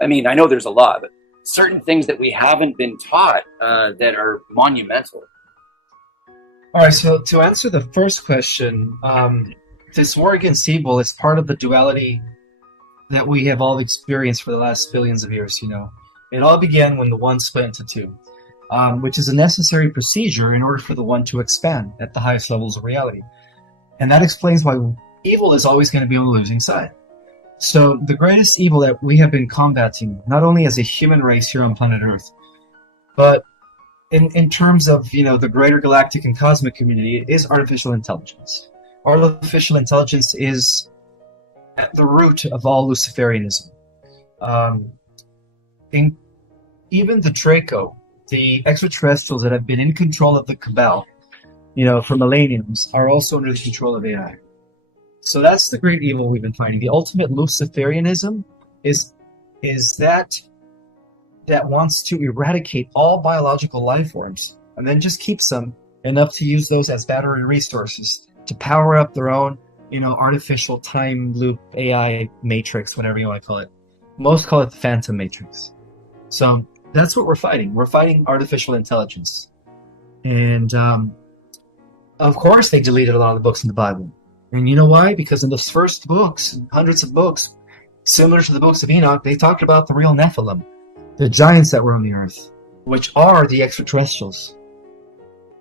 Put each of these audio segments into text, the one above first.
I mean, I know there's a lot, but certain things that we haven't been taught that are monumental. All right, so to answer the first question, this war against evil is part of the duality that we have all experienced for the last billions of years. It all began when the one split into two, which is a necessary procedure in order for the one to expand at the highest levels of reality. And that explains why evil is always going to be on the losing side. So the greatest evil that we have been combating, not only as a human race here on planet Earth, but in terms of the greater galactic and cosmic community, is artificial intelligence. Artificial intelligence is at the root of all Luciferianism. Even the Draco, the extraterrestrials that have been in control of the Cabal, for millenniums, are also under the control of AI. So that's the great evil we've been fighting. The ultimate Luciferianism is that wants to eradicate all biological life forms and then just keeps them enough to use those as battery resources to power up their own, artificial time loop AI matrix, whatever you want to call it. Most call it the Phantom Matrix. So that's what we're fighting. We're fighting artificial intelligence. And of course they deleted a lot of the books in the Bible. And you know why? Because in those first books, hundreds of books, similar to the books of Enoch, they talked about the real Nephilim, the giants that were on the earth, which are the extraterrestrials.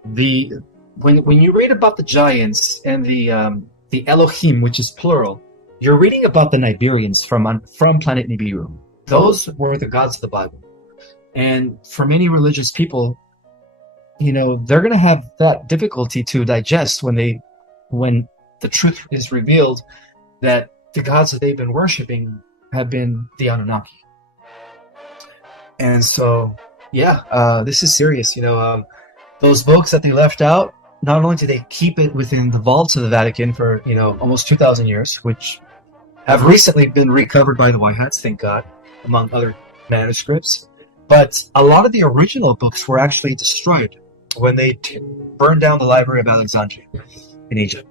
When you read about the giants and the Elohim, which is plural, you're reading about the Nibirians from planet Nibiru. Those were the gods of the Bible. And for many religious people, they're going to have that difficulty to digest when the truth is revealed that the gods that they've been worshiping have been the Anunnaki. And so, this is serious. Those books that they left out, not only did they keep it within the vaults of the Vatican for, almost 2,000 years, which have recently been recovered by the White Hats, thank God, among other manuscripts, but a lot of the original books were actually destroyed when they burned down the Library of Alexandria in Egypt.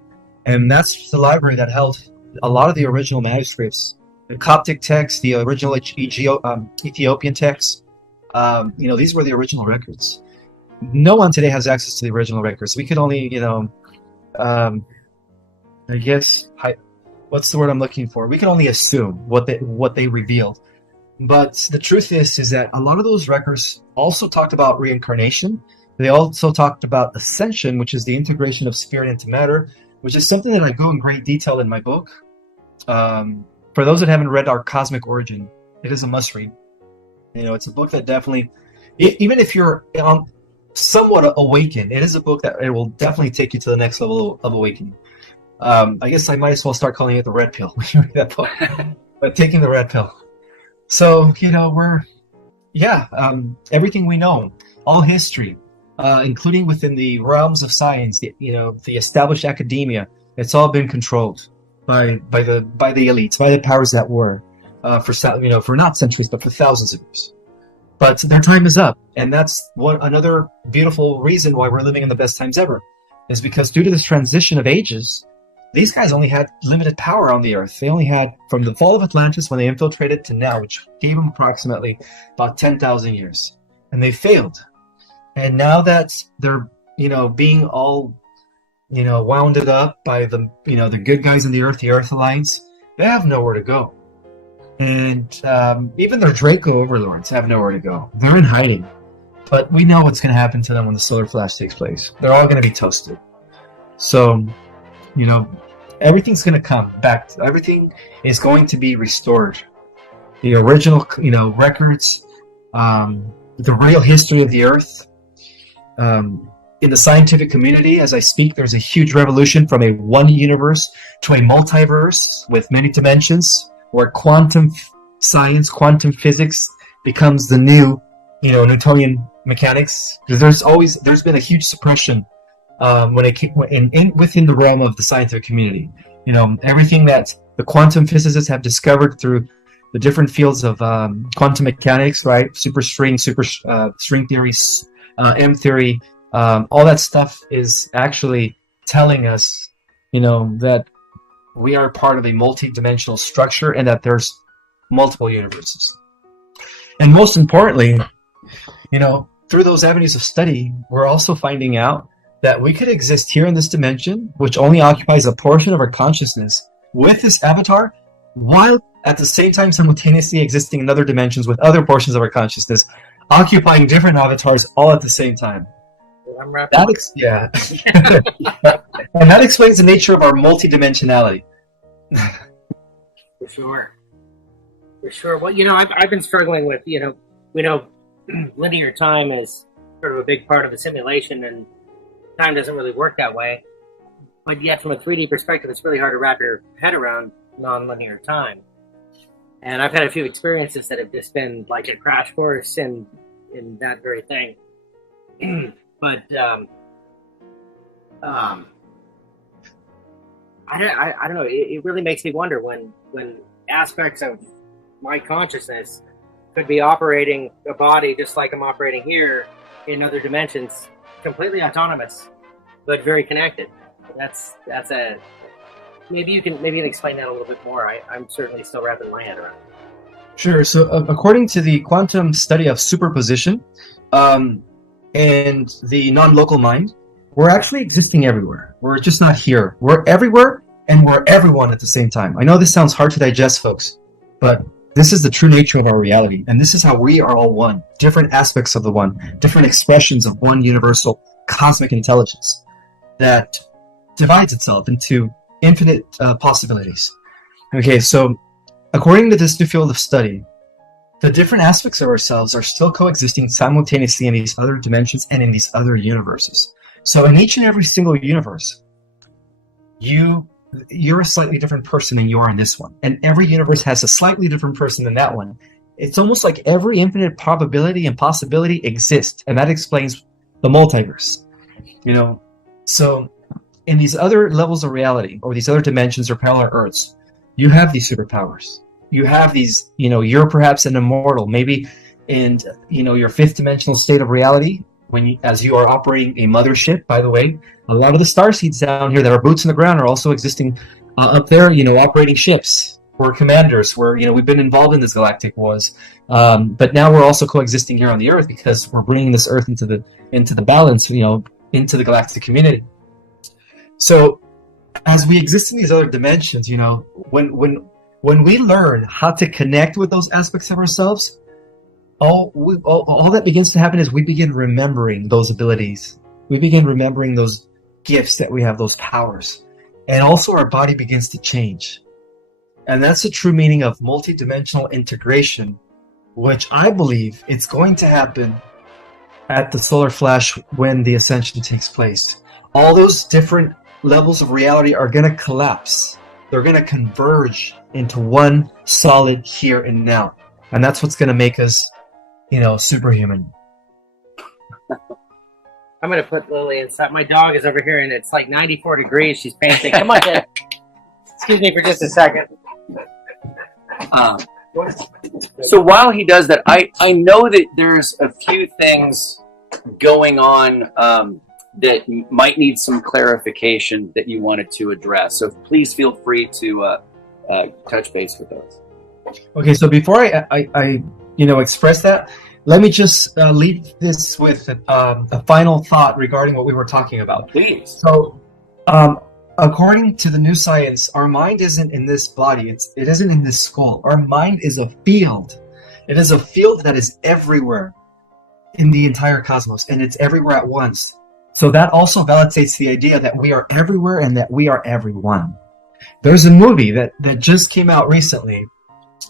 And that's the library that held a lot of the original manuscripts, the Coptic texts, the original Ethiopian texts. These were the original records. No one today has access to the original records. We could only, I guess, what's the word I'm looking for? We can only assume what they revealed. But the truth is that a lot of those records also talked about reincarnation. They also talked about ascension, which is the integration of spirit into matter, which is something that I go in great detail in my book. For those that haven't read Our Cosmic Origin, it is a must-read. It's a book that definitely, even if you're somewhat awakened, it is a book that it will definitely take you to the next level of awakening. I guess I might as well start calling it the red pill when you read that book. But taking the red pill. So, everything we know, all history, including within the realms of science, the established academia, it's all been controlled by the elites, by the powers that were, for not centuries, but for thousands of years. But their time is up, and that's another beautiful reason why we're living in the best times ever, is because due to this transition of ages, these guys only had limited power on the earth. They only had, from the fall of Atlantis when they infiltrated to now, which gave them approximately about 10,000 years. And they failed. And now that they're, being all, wounded up by the good guys in the Earth Alliance, they have nowhere to go. And even their Draco overlords have nowhere to go. They're in hiding. But we know what's going to happen to them when the solar flash takes place. They're all going to be toasted. So, everything's going to come back. Everything is going to be restored. The original, records, the real history of the Earth. In the scientific community, as I speak, there's a huge revolution from a one universe to a multiverse with many dimensions, where quantum science, quantum physics becomes the new, Newtonian mechanics. There's been a huge suppression within the realm of the scientific community. Everything that the quantum physicists have discovered through the different fields of quantum mechanics, right? Superstring theory, M theory, all that stuff is actually telling us, that we are part of a multi-dimensional structure and that there's multiple universes. And most importantly, through those avenues of study, we're also finding out that we could exist here in this dimension, which only occupies a portion of our consciousness, with this avatar, while at the same time simultaneously existing in other dimensions with other portions of our consciousness, occupying different avatars all at the same time. Yeah. And that explains the nature of our multidimensionality. For sure. Well, I've been struggling with, we know linear time is sort of a big part of a simulation, and time doesn't really work that way. But yet, from a 3D perspective, it's really hard to wrap your head around non-linear time. And I've had a few experiences that have just been like a crash course in that very thing. But I don't know. It really makes me wonder when aspects of my consciousness could be operating a body just like I'm operating here in other dimensions, completely autonomous, but very connected. That's a maybe you can explain that a little bit more. I'm certainly still wrapping my head around it. Sure. So according to the quantum study of superposition and the non-local mind, we're actually existing everywhere. We're just not here. We're everywhere and we're everyone at the same time. I know this sounds hard to digest, folks, but this is the true nature of our reality. And this is how we are all one. Different aspects of the one. Different expressions of one universal cosmic intelligence that divides itself into infinite possibilities. Okay, so according to this new field of study, the different aspects of ourselves are still coexisting simultaneously in these other dimensions and in these other universes. So in each and every single universe, you're a slightly different person than you are in this one. And every universe has a slightly different person than that one. It's almost like every infinite probability and possibility exists. And that explains the multiverse. So in these other levels of reality, or these other dimensions or parallel Earths, you have these superpowers. You have these, you're perhaps an immortal, maybe in, your fifth dimensional state of reality, as you are operating a mothership. By the way, a lot of the starseeds down here that are boots on the ground are also existing up there, operating ships. We're commanders. We've been involved in this galactic wars, but now we're also coexisting here on the Earth because we're bringing this Earth into the balance, into the galactic community. So, as we exist in these other dimensions, when we learn how to connect with those aspects of ourselves, all that begins to happen is we begin remembering those abilities. We begin remembering those gifts that we have, those powers. And also our body begins to change. And that's the true meaning of multidimensional integration, which I believe it's going to happen at the solar flash when the ascension takes place. All those different levels of reality are going to collapse. They're going to converge into one solid here and now. And that's what's going to make us, superhuman. I'm going to put Lily inside. My dog is over here, and it's like 94 degrees. She's painting. Come on, Dad. Excuse me for just a second. So while he does that, I know that there's a few things going on that might need some clarification that you wanted to address. So please feel free to touch base with those. Okay, so before I express that, let me just leave this with a final thought regarding what we were talking about. Please. So, according to the new science, our mind isn't in this body. It isn't in this skull. Our mind is a field. It is a field that is everywhere in the entire cosmos, and it's everywhere at once. So that also validates the idea that we are everywhere and that we are everyone. There's a movie that just came out recently.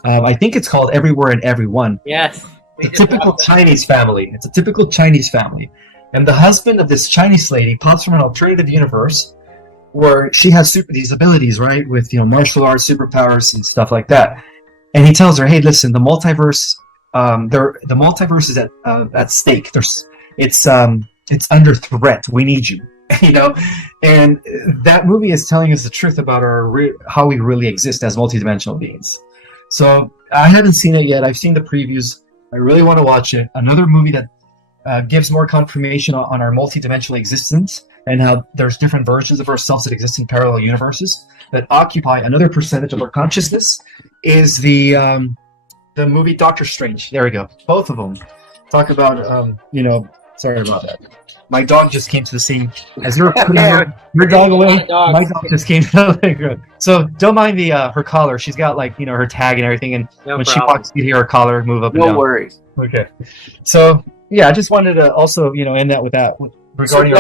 I think it's called Everywhere and Everyone. Yes. It's a typical Chinese family. It's a typical Chinese family. And the husband of this Chinese lady pops from an alternative universe where she has these abilities, right? With, martial arts, superpowers, and stuff like that. And he tells her, hey, listen, the multiverse, the multiverse is at stake. It's under threat. We need you. And that movie is telling us the truth about how we really exist as multidimensional beings. So I haven't seen it yet. I've seen the previews. I really want to watch it. Another movie that gives more confirmation on our multidimensional existence and how there's different versions of ourselves that exist in parallel universes that occupy another percentage of our consciousness is the the movie Doctor Strange. There we go. Both of them talk about, sorry about that. My dog just came to the scene. As you're putting your dog away, my dog just came to the playground. So don't mind the her collar. She's got her tag and everything, and when she walks, you hear her collar move up and down. No worries. Okay. So yeah, I just wanted to also end that with that regarding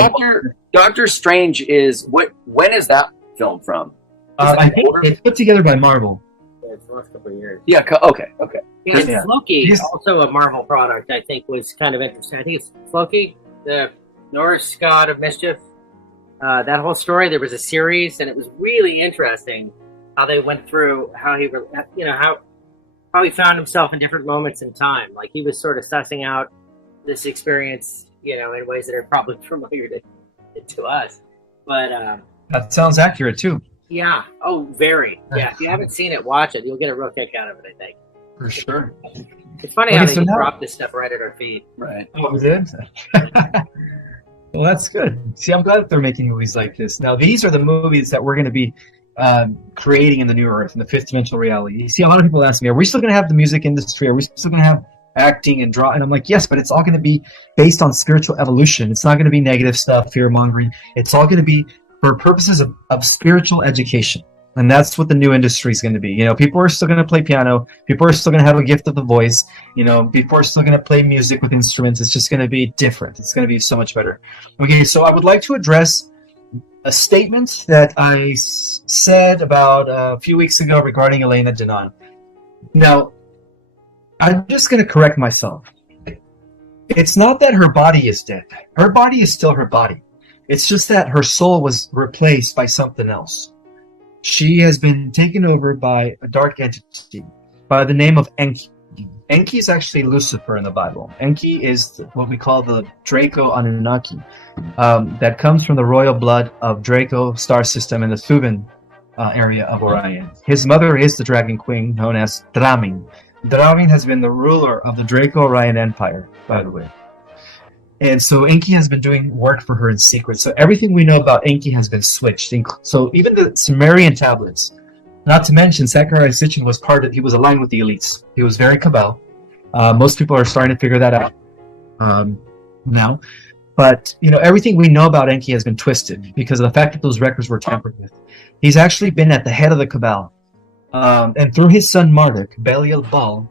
Doctor Strange is when is that film from? I think it's put together by Marvel. It's the last couple of years. Yeah. Okay. Yeah, Loki, also a Marvel product, I think was kind of interesting. I think it's Loki, the Norse god of mischief. That whole story, there was a series, and it was really interesting how they went through how he, how he found himself in different moments in time. Like he was sort of sussing out this experience, in ways that are probably familiar to us. But that sounds accurate too. Yeah. Oh, very. Yeah. If you haven't seen it, watch it. You'll get a real kick out of it, I think. For sure. It's funny how they just drop this stuff right at our feet. Right. Oh, we did? Well, that's good. See, I'm glad that they're making movies like this. Now, these are the movies that we're going to be creating in the new Earth, in the fifth dimensional reality. You see, a lot of people ask me, are we still going to have the music industry? Are we still going to have acting and draw? And I'm like, yes, but it's all going to be based on spiritual evolution. It's not going to be negative stuff, fear-mongering. It's all going to be for purposes of spiritual education. And that's what the new industry is going to be. People are still going to play piano. People are still going to have a gift of the voice. People are still going to play music with instruments. It's just going to be different. It's going to be so much better. Okay, so I would like to address a statement that I said about a few weeks ago regarding Elena Denon. Now, I'm just going to correct myself. It's not that her body is dead. Her body is still her body. It's just that her soul was replaced by something else. She has been taken over by a dark entity by the name of Enki. Enki is actually Lucifer in the Bible. Enki is what we call the Draco Anunnaki that comes from the royal blood of Draco star system in the Thuban area of Orion. His mother is the dragon queen known as Dramin. Dramin has been the ruler of the Draco Orion Empire, by the way. And so Enki has been doing work for her in secret. So everything we know about Enki has been switched. So even the Sumerian tablets, not to mention Sakurai Sitchin he was aligned with the elites. He was very Kabal. Most people are starting to figure that out now. But, everything we know about Enki has been twisted because of the fact that those records were tampered with. He's actually been at the head of the Cabal. And through his son Marduk, Belial Baal,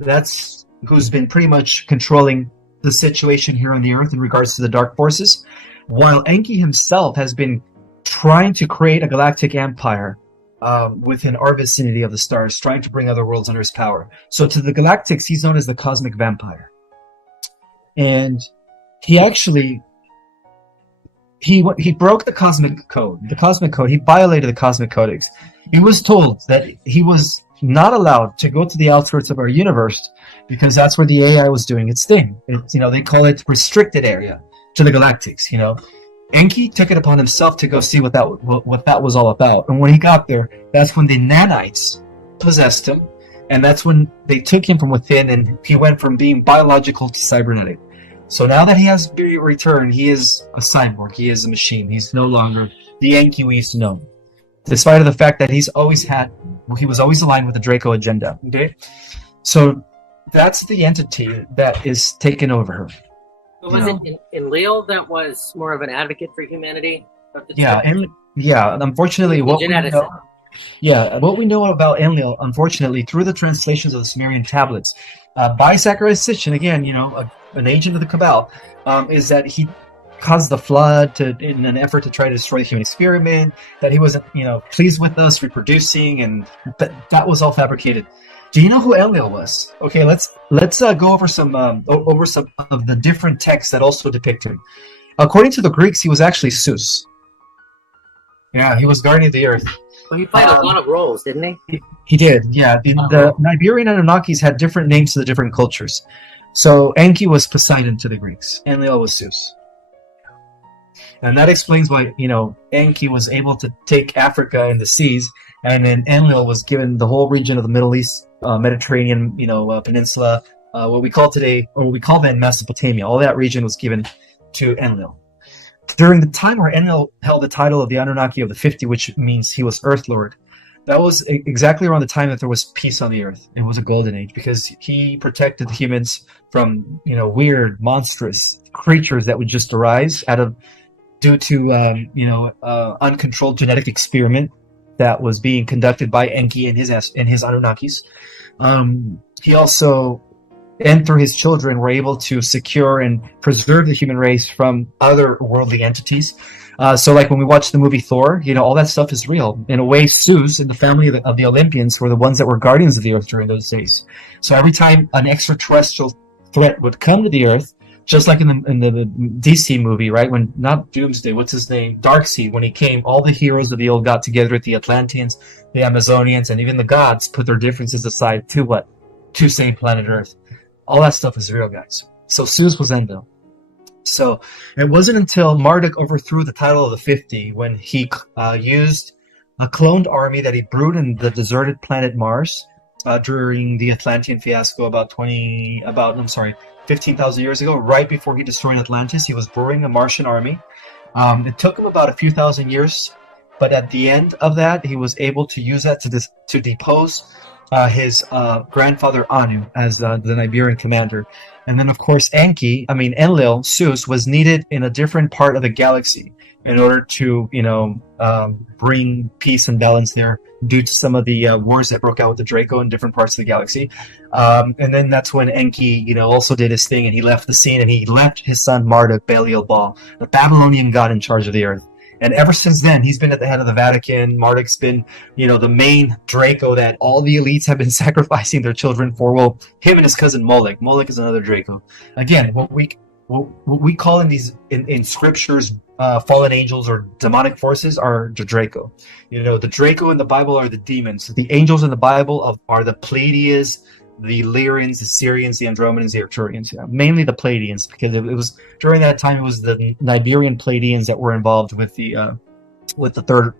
that's who's been pretty much controlling the situation here on the Earth in regards to the dark forces, while Enki himself has been trying to create a galactic empire within our vicinity of the stars, trying to bring other worlds under his power. So to the galactics, he's known as the cosmic vampire. And he actually he broke the cosmic code. He violated the cosmic codex. He was told that he was not allowed to go to the outskirts of our universe because that's where the AI was doing its thing. They call it restricted area to the galactics. Enki took it upon himself to go see what that was all about. And when he got there, that's when the nanites possessed him, and that's when they took him from within, and he went from being biological to cybernetic. So now that he has returned, he is a cyborg. He is a machine. He's no longer the Enki we used to know, despite of the fact that he was always aligned with the Draco agenda. Okay, so that's the entity that is taken over her. So was it Enlil that was more of an advocate for humanity? Unfortunately, what we know about Enlil, unfortunately, through the translations of the Sumerian tablets, by Sakurai Sitchin, again, an agent of the Cabal, is that he caused the flood in an effort to try to destroy the human experiment, that he wasn't, pleased with us reproducing, and that was all fabricated. Do you know who Enlil was? Okay, let's go over some of the different texts that also depict him. According to the Greeks, he was actually Zeus. Yeah, he was guardian of the earth. Well, he played a lot of roles, didn't he? He did, yeah. The Iberian Anunnakis had different names to the different cultures. So Enki was Poseidon to the Greeks. Enlil was Zeus. And that explains why, Enki was able to take Africa and the seas, and then Enlil was given the whole region of the Middle East, Mediterranean, peninsula, what we call then Mesopotamia. All that region was given to Enlil. During the time where Enlil held the title of the Anunnaki of the 50, which means he was Earth Lord, That was exactly around the time that there was peace on the earth. It was a golden age because he protected humans from, weird, monstrous creatures that would just arise due to, uncontrolled genetic experiment that was being conducted by Enki and his Anunnakis. He also, and through his children, were able to secure and preserve the human race from other worldly entities. So like when we watch the movie Thor, all that stuff is real. In a way, Zeus and the family of the Olympians were the ones that were guardians of the earth during those days. So every time an extraterrestrial threat would come to the earth, just like in the DC movie, right? When, not Doomsday, what's his name? Darkseid, when he came, all the heroes of the old got together, the Atlanteans, the Amazonians, and even the gods put their differences aside to save planet Earth. All that stuff is real, guys. So Zeus was Enlil. So it wasn't until Marduk overthrew the title of the 50 when he used a cloned army that he brewed in the deserted planet Mars during the Atlantean fiasco about 15,000 years ago, right before he destroyed Atlantis. He was brewing a Martian army. It took him about a few thousand years, but at the end of that, he was able to use that to depose his grandfather Anu as the Nibirian commander. And then, of course, Enlil, Zeus, was needed in a different part of the galaxy in order to, bring peace and balance there due to some of the wars that broke out with the Draco in different parts of the galaxy. And then that's when Enki, also did his thing, and he left the scene, and he left his son Marduk, Belial-Bal, the Babylonian god in charge of the earth. And ever since then, he's been at the head of the Vatican. Marduk's been, the main Draco that all the elites have been sacrificing their children for. Well, him and his cousin Molech. Molech is another Draco. Again, what we call in scriptures fallen angels or demonic forces are the Draco. The Draco in the Bible are the demons. The angels in the Bible are the Pleiades, the Lyrians, the Syrians, the Andromedans, the Arcturians. Mainly the Pleiadians, because it was during that time it was the Nibirian Pleiadians that were involved with the third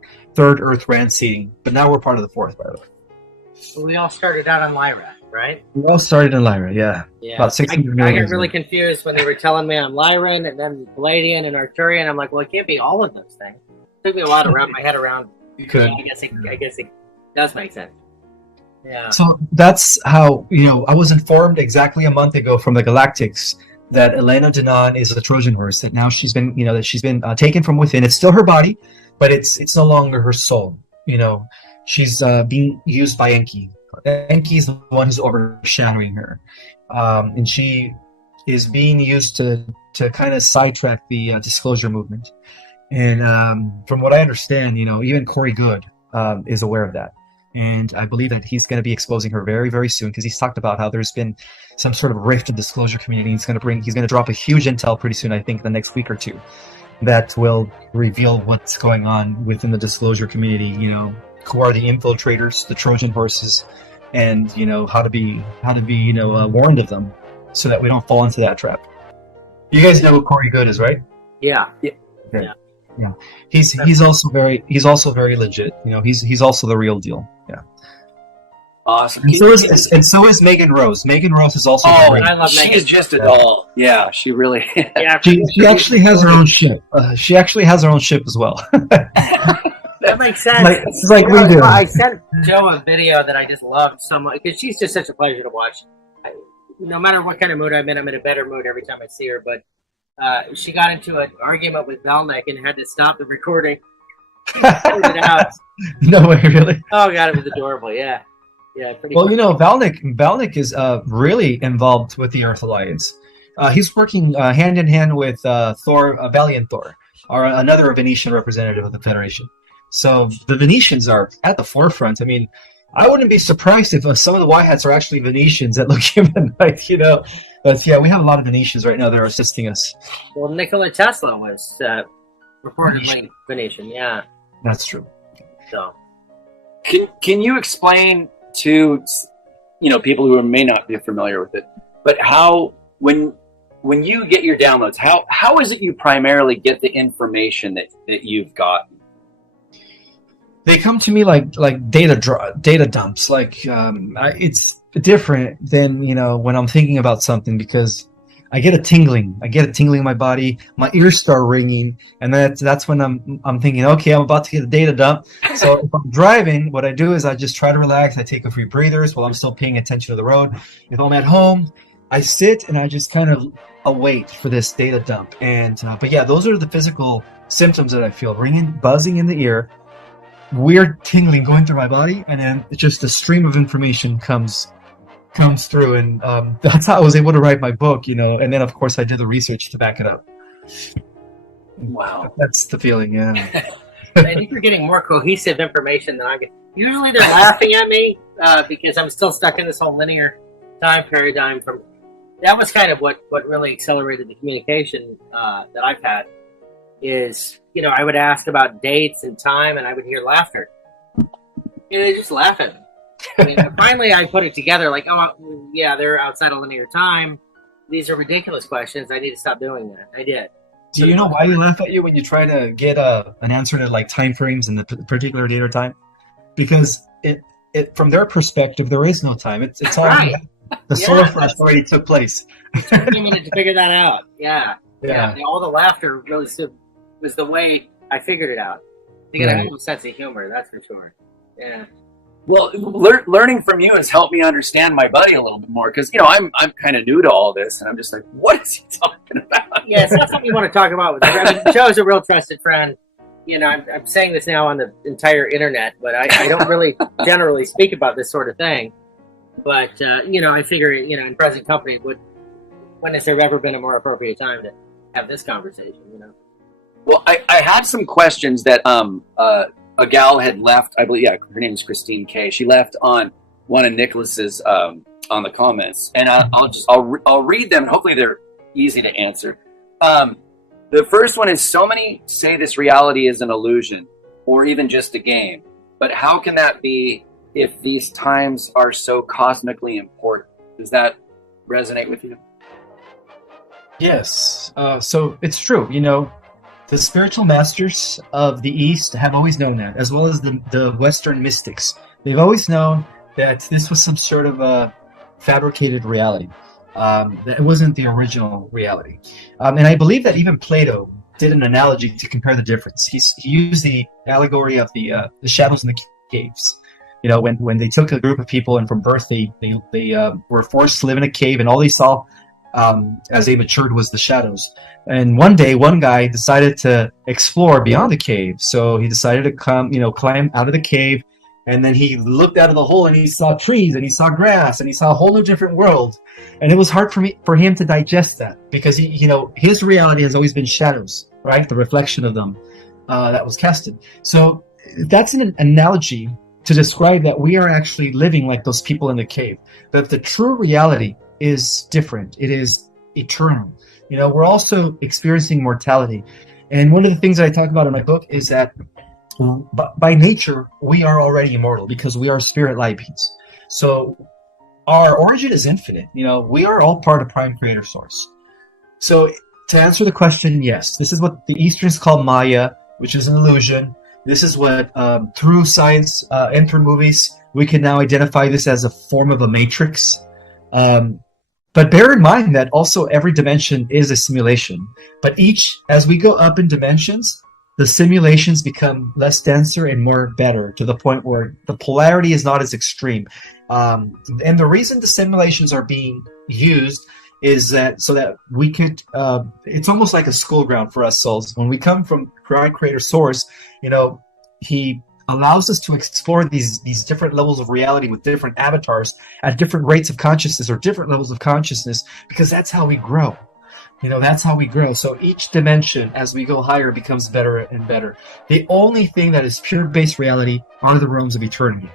Earth Rand seeding. But now we're part of the fourth, by the way. We all started out on Lyra, right? We all started in Lyra, yeah. About 600 million I years got really ago. confused when they were telling me I'm Lyran and then Palladian and Arcturian. I'm like, well, it can't be all of those things. It took me a while to wrap my head around. You could. I guess it does make sense. Yeah. So that's how, I was informed exactly a month ago from the Galactics that Elena Denon is the Trojan horse, that now she's been, taken from within. It's still her body, but it's no longer her soul. She's being used by Enki. Enki's the one who's overshadowing her. And she is being used to kind of sidetrack the disclosure movement. And from what I understand, even Corey Good is aware of that. And I believe that he's going to be exposing her very, very soon, because he's talked about how there's been some sort of rift in the disclosure community. He's going to drop a huge intel pretty soon, I think, the next week or two, that will reveal what's going on within the disclosure community. Who are the infiltrators, the Trojan horses, and how to be warned of them, so that we don't fall into that trap. You guys know who Corey Good is, right? Yeah. Okay. Yeah. He's also very legit. He's also the real deal. Yeah. Awesome. And so is Megan Rose. Megan Rose is also. Oh, I love she Megan. is just a doll. Yeah, she really. Yeah. She actually has her own ship. She actually has her own ship as well. That makes sense. It's like we do. I sent Joe a video that I just loved so much, because she's just such a pleasure to watch. No matter what kind of mood I'm in a better mood every time I see her. But she got into an argument with Valnek and had to stop the recording. It out. No way, really? Oh god, it was adorable. Yeah, pretty. Well, Valnek is really involved with the Earth Alliance. He's working hand in hand with Thor, Valiant Thor, or another Venetian representative of the Federation. So the Venetians are at the forefront. I mean, I wouldn't be surprised if some of the White Hats are actually Venetians that look humanoid, But yeah, we have a lot of Venetians right now that are assisting us. Well, Nikola Tesla was reportedly Venetian. Yeah, that's true. So, can you explain to people who may not be familiar with it, but how when you get your downloads, how is it you primarily get the information that you've gotten? They come to me like data dumps. It's different than when I'm thinking about something, because I get a tingling. I get a tingling in my body. My ears start ringing, and that's when I'm thinking, okay, I'm about to get a data dump. So if I'm driving, what I do is I just try to relax. I take a few breathers while I'm still paying attention to the road. If I'm at home, I sit and I just kind of await for this data dump. And but yeah, those are the physical symptoms that I feel: ringing, buzzing in the ear, weird tingling going through my body, and then it's just a stream of information comes through, and that's how I was able to write my book, and then of course I did the research to back it up. Wow. That's the feeling. Yeah. I think you're getting more cohesive information than I get. Usually they're laughing at me because I'm still stuck in this whole linear time paradigm. That was kind of what really accelerated the communication that I've had is, I would ask about dates and time, and I would hear laughter. They just laugh at me. Finally, I put it together like, oh, yeah, they're outside of linear time. These are ridiculous questions. I need to stop doing that. I did. Do you know why they laugh at you when you try to get an answer to like time frames in the particular date or time? Because it from their perspective, there is no time. It's already right. The solar flash already took place. It took me a minute to figure that out. Yeah. All the laughter really was the way I figured it out. To get a whole sense of humor, that's for sure. Yeah. Well, learning from you has helped me understand my buddy a little bit more because I'm kind of new to all this, and I'm just like, what is he talking about? Yeah, it's not something you want to talk about with Joe's a real trusted friend. I'm saying this now on the entire internet, but I don't really generally speak about this sort of thing. But I figure in present company, when has there ever been a more appropriate time to have this conversation? Well, I had some questions that a gal had left. I believe, her name is Christine K. She left on one of Nicholas's on the comments, and I'll read them. Hopefully, they're easy to answer. The first one is: so many say this reality is an illusion, or even just a game. But how can that be if these times are so cosmically important? Does that resonate with you? Yes. So it's true. The spiritual masters of the East have always known that, as well as the Western mystics. They've always known that this was some sort of a fabricated reality. That it wasn't the original reality. And I believe that even Plato did an analogy to compare the difference. He used the allegory of the shadows in the caves. When they took a group of people and from birth they were forced to live in a cave, and all they saw as they matured was the shadows. And one day, one guy decided to explore beyond the cave. So he decided to climb out of the cave, and then he looked out of the hole and he saw trees and he saw grass and he saw a whole new different world. And it was hard for him to digest that because his reality has always been shadows, right? The reflection of them that was casted. So that's an analogy to describe that we are actually living like those people in the cave. But the true reality is different. It is eternal. We're also experiencing mortality. And one of the things that I talk about in my book is that by nature, we are already immortal because we are spirit light beings. So our origin is infinite. We are all part of Prime Creator Source. So to answer the question, yes, this is what the Easterns call Maya, which is an illusion. This is what, through science and through movies, we can now identify this as a form of a matrix. But bear in mind that also every dimension is a simulation. But as we go up in dimensions, the simulations become less denser and more better to the point where the polarity is not as extreme. And the reason the simulations are being used is that so that we could, it's almost like a school ground for us souls. When we come from Prime Creator Source, he allows us to explore these different levels of reality with different avatars at different rates of consciousness or different levels of consciousness, because that's how we grow. That's how we grow. So each dimension, as we go higher, becomes better and better. The only thing that is pure base reality are the realms of eternity.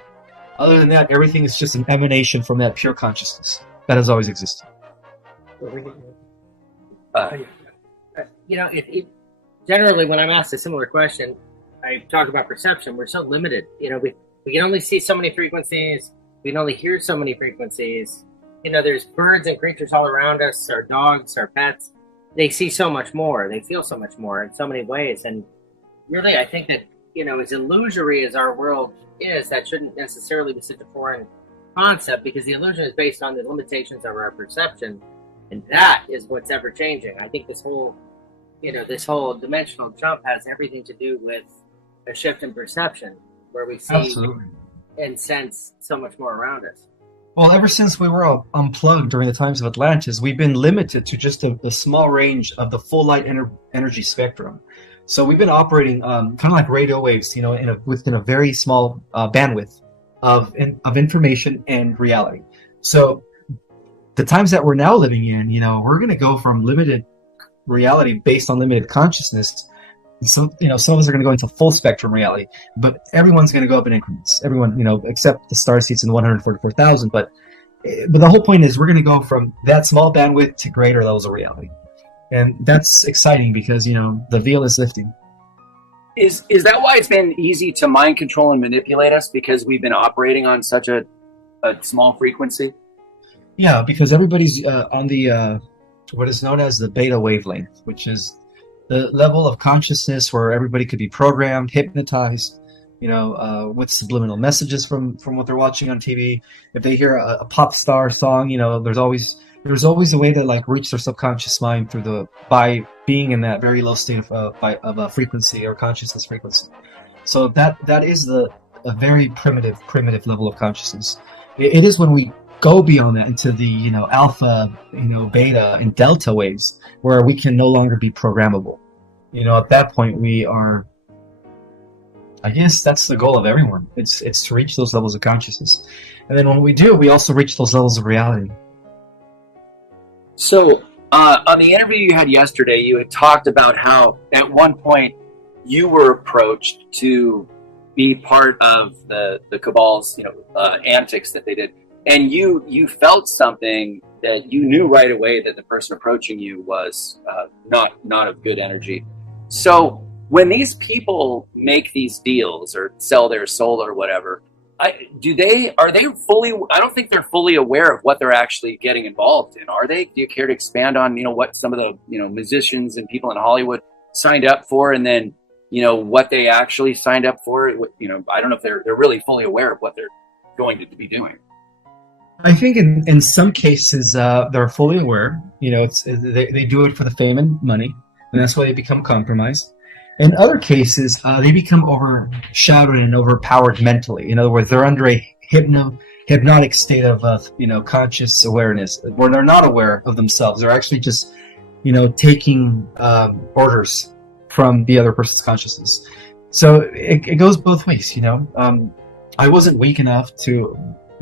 Other than that, everything is just an emanation from that pure consciousness that has always existed. Generally, when I'm asked a similar question, I talk about perception. We're so limited. We can only see so many frequencies. We can only hear so many frequencies. There's birds and creatures all around us, our dogs, our pets. They see so much more. They feel so much more in so many ways. And really, I think that, as illusory as our world is, that shouldn't necessarily be such a foreign concept, because the illusion is based on the limitations of our perception. And that is what's ever changing. I think this whole dimensional jump has everything to do with a shift in perception where we see Absolutely. and sense so much more around us. Well, ever since we were all unplugged during the times of Atlantis, we've been limited to just a small range of the full light energy spectrum. So we've been operating kind of like radio waves, within a very small bandwidth of information and reality. So the times that we're now living in, we're going to go from limited reality based on limited consciousness. Some of us are going to go into full spectrum reality, but everyone's going to go up in increments. Everyone, except the star seeds in the 144,000. But the whole point is we're going to go from that small bandwidth to greater levels of reality. And that's exciting because, the veil is lifting. Is that why it's been easy to mind control and manipulate us, because we've been operating on such a small frequency? Yeah, because everybody's on the what is known as the beta wavelength, which is the level of consciousness where everybody could be programmed, hypnotized, with subliminal messages from what they're watching on TV. If they hear a pop star song, there's always a way to reach their subconscious mind by being in that very low state of a frequency or consciousness frequency. So that is a very primitive level of consciousness. It is when we go beyond that into the alpha, beta and delta waves where we can no longer be programmable. At that point we are. I guess that's the goal of everyone. It's to reach those levels of consciousness, and then when we do, we also reach those levels of reality. So, on the interview you had yesterday, you had talked about how at one point you were approached to be part of the Cabal's antics that they did, and you felt something that you knew right away that the person approaching you was not of good energy. So when these people make these deals or sell their soul or whatever, are they fully? I don't think they're fully aware of what they're actually getting involved in. Are they? Do you care to expand on what some of the musicians and people in Hollywood signed up for, and then what they actually signed up for? I don't know if they're really fully aware of what they're going to be doing. I think in some cases they're fully aware. They do it for the fame and money, and that's why they become compromised. In other cases, they become overshadowed and overpowered mentally. In other words, they're under a hypnotic state of conscious awareness, where they're not aware of themselves. They're actually just taking orders from the other person's consciousness. So it goes both ways. I wasn't weak enough to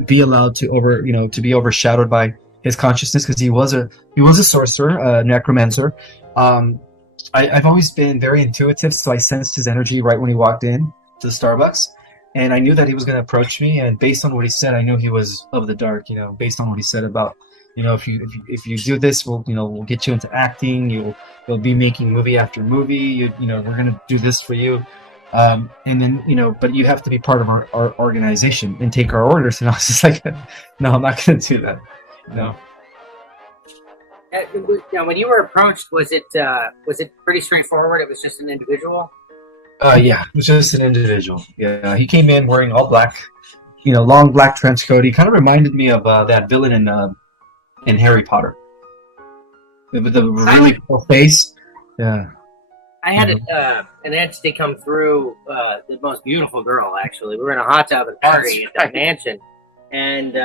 be allowed to be overshadowed by his consciousness, because he was a sorcerer, a necromancer. I've always been very intuitive, so I sensed his energy right when he walked in to the Starbucks, and I knew that he was going to approach me. And based on what he said, I knew he was of the dark. Based on what he said about, if you do this, we'll get you into acting. You'll be making movie after movie. We're going to do this for you, and then but you have to be part of our organization and take our orders. And I was just like, no, I'm not going to do that. No. Now, when you were approached, was it pretty straightforward? It was just an individual? Yeah, it was just an individual. Yeah, he came in wearing all black, long black trench coat. He kind of reminded me of that villain in Harry Potter, with the really cool face. Yeah. I had an entity come through, the most beautiful girl, actually. We were in a hot tub and party at that mansion, and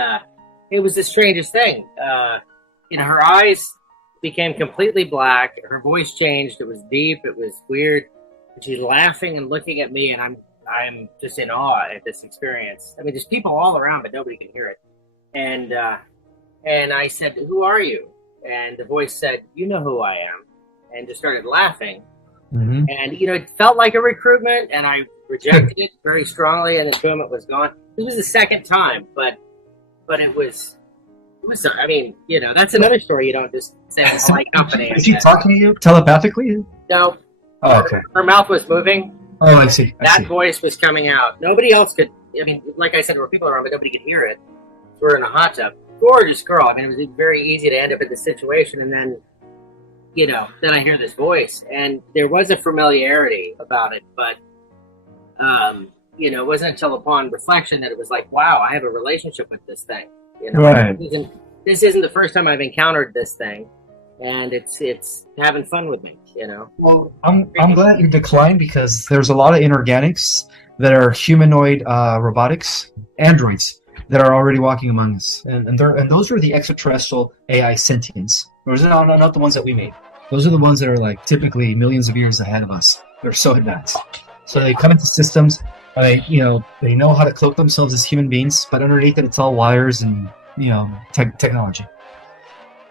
it was the strangest thing. Her eyes became completely black. Her voice changed. It was deep. It was weird. And she's laughing and looking at me, and I'm just in awe at this experience. I mean, there's people all around, but nobody can hear it. And I said, "Who are you?" And the voice said, "You know who I am," and just started laughing. Mm-hmm. And it felt like a recruitment, and I rejected it very strongly, and the movement was gone. It was the second time, but it was. I mean, that's another story. You don't just say it's like company. Is she talking to you telepathically? No. Oh, okay. Her mouth was moving. Oh, I see. That voice was coming out. Nobody else could. I mean, like I said, there were people around, but nobody could hear it. We're in a hot tub. Gorgeous girl. I mean, it was very easy to end up in this situation, and then, then I hear this voice, and there was a familiarity about it, but, it wasn't until upon reflection that it was like, wow, I have a relationship with this thing. Right. this isn't the first time I've encountered this thing, and it's having fun with me. Well, I'm glad you declined because there's a lot of inorganics that are humanoid robotics, androids that are already walking among us, and those are the extraterrestrial AI sentients. Those are not the ones that we made. Those are the ones that are like typically millions of years ahead of us. They're so advanced. So they come into systems. They know how to cloak themselves as human beings, but underneath it, it's all wires and technology.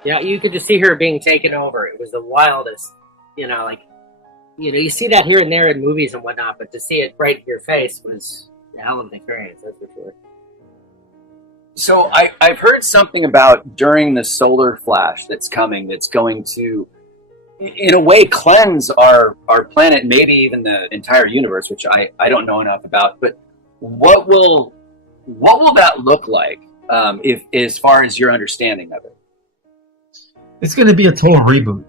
Yeah, you could just see her being taken over. It was the wildest, you see that here and there in movies and whatnot, but to see it right in your face was a hell of an experience, that's for sure. So I've heard something about during the solar flash that's coming, that's going to, in a way, cleanse our planet, maybe even the entire universe, which I don't know enough about. But what will that look like, if as far as your understanding of it? It's going to be a total reboot.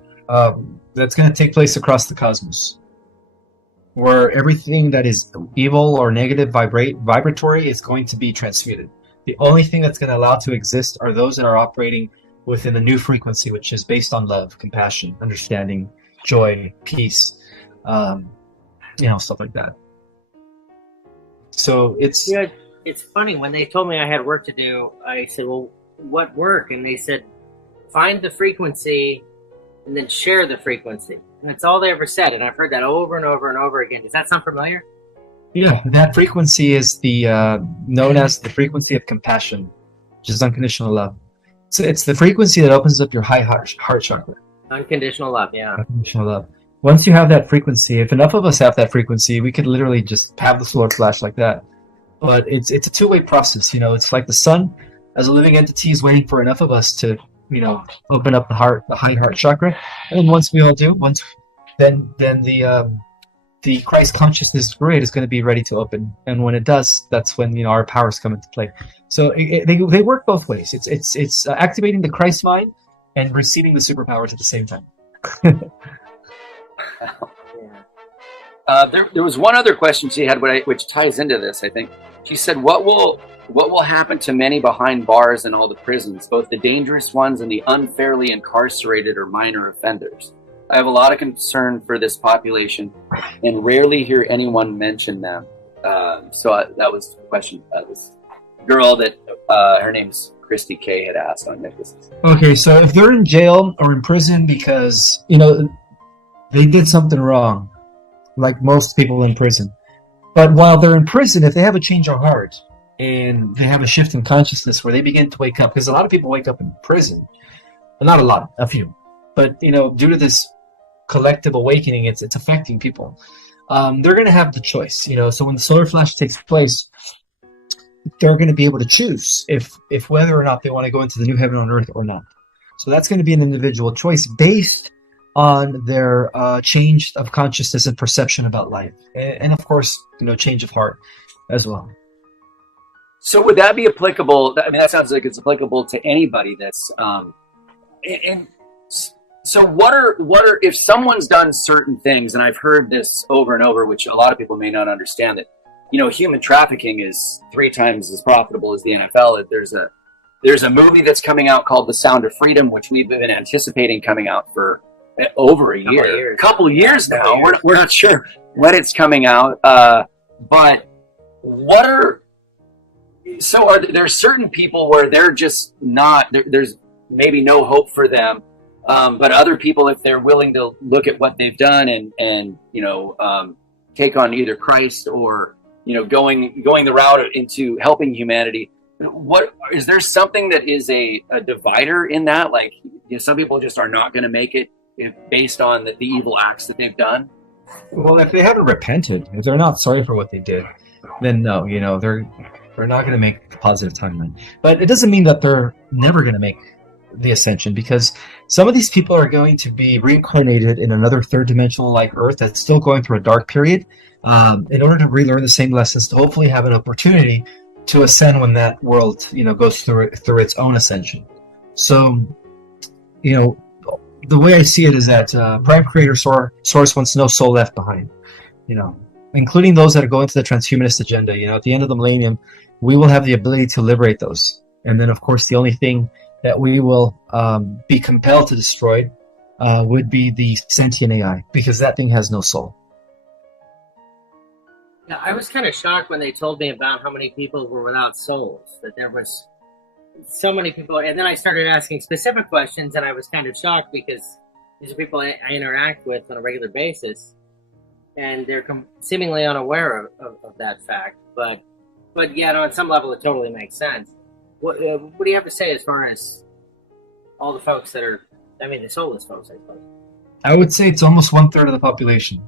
That's going to take place across the cosmos, where everything that is evil or negative vibratory is going to be transmuted. The only thing that's going to allow to exist are those that are operating within the new frequency, which is based on love, compassion, understanding, joy, peace, stuff like that. So it's funny. When they told me I had work to do, I said, well, what work? And they said, find the frequency and then share the frequency. And that's all they ever said. And I've heard that over and over and over again. Does that sound familiar? Yeah, that frequency is the known as the frequency of compassion, which is unconditional love. So it's the frequency that opens up your high heart chakra. Unconditional love, yeah. Unconditional love. Once you have that frequency, if enough of us have that frequency, we could literally just have the solar flash like that. But it's a two-way process. It's like the sun, as a living entity, is waiting for enough of us to open up the high heart chakra. And once we all do, then the Christ consciousness grid is going to be ready to open, and when it does, that's when our powers come into play. So they work both ways. It's activating the Christ mind and receiving the superpowers at the same time. There was one other question she had, which ties into this. I think she said, "What will happen to many behind bars in all the prisons, both the dangerous ones and the unfairly incarcerated or minor offenders? I have a lot of concern for this population and rarely hear anyone mention them." So that was the question. This girl that her name's Christy K had asked on Nicholas. Okay, so if they're in jail or in prison because they did something wrong, like most people in prison, but while they're in prison, if they have a change of heart and they have a shift in consciousness where they begin to wake up, because a lot of people wake up in prison, but not a lot, a few, but due to this collective awakening, it's affecting people. They're going to have the choice, so when the solar flash takes place, they're going to be able to choose if whether or not they want to go into the new heaven on earth or not. So that's going to be an individual choice based on their change of consciousness and perception about life, and of course, change of heart as well. So would that be applicable? I mean, that sounds like it's applicable to anybody that's and so what are if someone's done certain things, and I've heard this over and over, which a lot of people may not understand, that human trafficking is 3 times as profitable as the NFL. There's a movie that's coming out called The Sound of Freedom, which we've been anticipating coming out for over a year, a couple of years now. We're not sure when it's coming out, but are there certain people where they're just not there's maybe no hope for them? But other people, if they're willing to look at what they've done and take on either Christ or going the route into helping humanity, what is there something that is a divider in that? Like some people just are not going to make it based on the evil acts that they've done. Well, if they haven't repented, if they're not sorry for what they did, then no, they're not going to make the positive timeline. But it doesn't mean that they're never going to make the ascension, because some of these people are going to be reincarnated in another third dimensional like Earth that's still going through a dark period, in order to relearn the same lessons, to hopefully have an opportunity to ascend when that world goes through its own ascension. So the way I see it is that Prime Creator Source wants no soul left behind, including those that are going to the transhumanist agenda. At the end of the millennium, we will have the ability to liberate those, and then of course the only thing that we will be compelled to destroy would be the sentient AI, because that thing has no soul. Yeah, I was kind of shocked when they told me about how many people were without souls, that there was so many people. And then I started asking specific questions, and I was kind of shocked because these are people I interact with on a regular basis, and they're seemingly unaware of that fact. But yeah, on some level, it totally makes sense. What do you have to say as far as all the folks that are, I mean, the soulless folks, I suppose? I would say it's almost 1/3 of the population.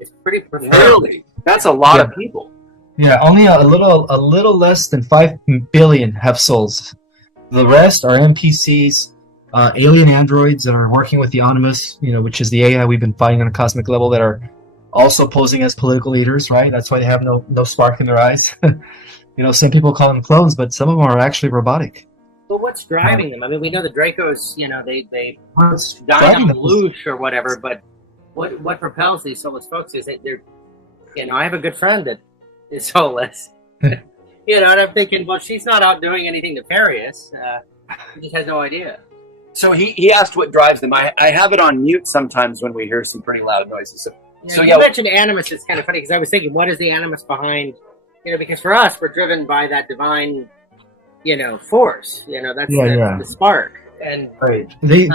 It's pretty profound. Really? That's a lot Yeah. of people. Yeah, only a little less than 5 billion have souls. The rest are NPCs, alien androids that are working with the Animus, which is the AI we've been fighting on a cosmic level, that are also posing as political leaders, right? That's why they have no spark in their eyes. Some people call them clones, but some of them are actually robotic. But what's driving them? I mean, we know the Dracos, they What's die driving on them is- loosh or whatever, but what propels these soulless folks is that they're, I have a good friend that is soulless. And I'm thinking, well, she's not out doing anything nefarious. She just has no idea. So he asked what drives them. I have it on mute sometimes when we hear some pretty loud noises. So you mentioned animus. It's kind of funny because I was thinking, what is the animus behind? Because for us, we're driven by that divine, force. That's the spark. And right. They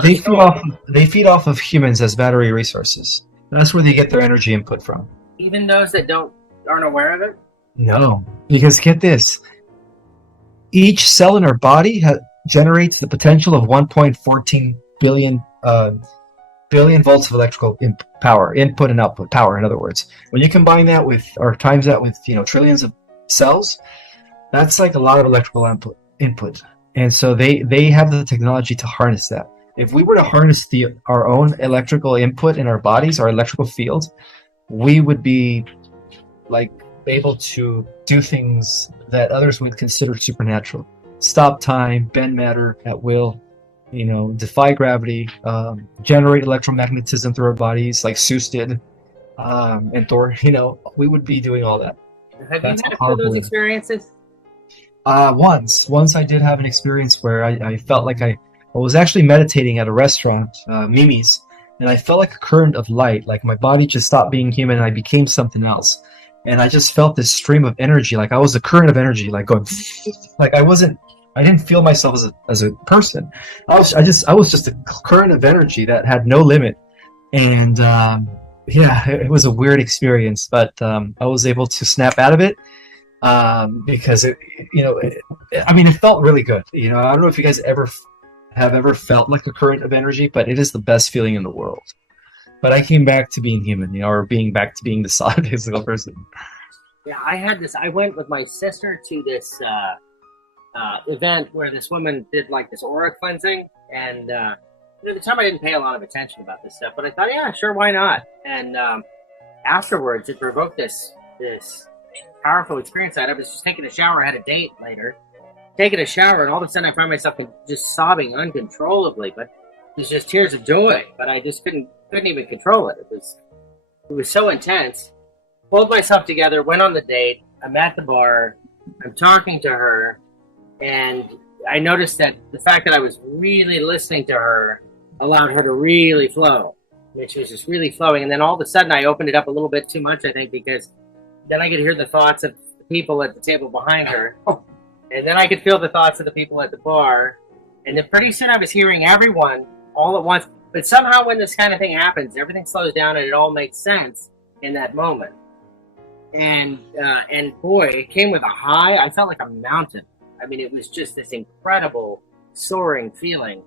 feed off of humans as battery resources. That's where they get their energy input from. Even those that aren't aware of it. No, because get this: each cell in our body generates the potential of 1.14 billion volts of electrical power, input and output power. In other words, when you combine that with, or times that with, trillions of cells, that's like a lot of electrical input. And so they have the technology to harness that. If we were to harness our own electrical input in our bodies, our electrical field, we would be like able to do things that others would consider supernatural. Stop time, bend matter at will, defy gravity, generate electromagnetism through our bodies like Zeus did, and Thor. We would be doing all that. Have you had a few of those experiences? Once I did have an experience where I felt like I was actually meditating at a restaurant, Mimi's, and I felt like a current of light, like my body just stopped being human and I became something else. And I just felt this stream of energy, like I was a current of energy, like going, like I didn't feel myself as a person. I was just a current of energy that had no limit. And it was a weird experience, but I was able to snap out of it because it felt really good. I don't know if you guys have ever felt like a current of energy, but it is the best feeling in the world. But I came back to being human, or being back to being the solid physical person. Yeah, I had this. I went with my sister to this event where this woman did like this aura cleansing, and at the time I didn't pay a lot of attention about this stuff, but I thought, yeah, sure, why not? And afterwards, it provoked this powerful experience. I was just taking a shower. I had a date later, taking a shower, and all of a sudden I found myself just sobbing uncontrollably. But it was just tears of joy. But I just couldn't even control it. It was so intense. Pulled myself together, went on the date. I'm at the bar. I'm talking to her, and I noticed that the fact that I was really listening to her allowed her to really flow. I mean, she was just really flowing. And then all of a sudden, I opened it up a little bit too much, I think, because then I could hear the thoughts of the people at the table behind her. And then I could feel the thoughts of the people at the bar. And then pretty soon I was hearing everyone all at once. But somehow when this kind of thing happens, everything slows down and it all makes sense in that moment. And boy, it came with a high. I felt like a mountain. I mean, it was just this incredible soaring feeling,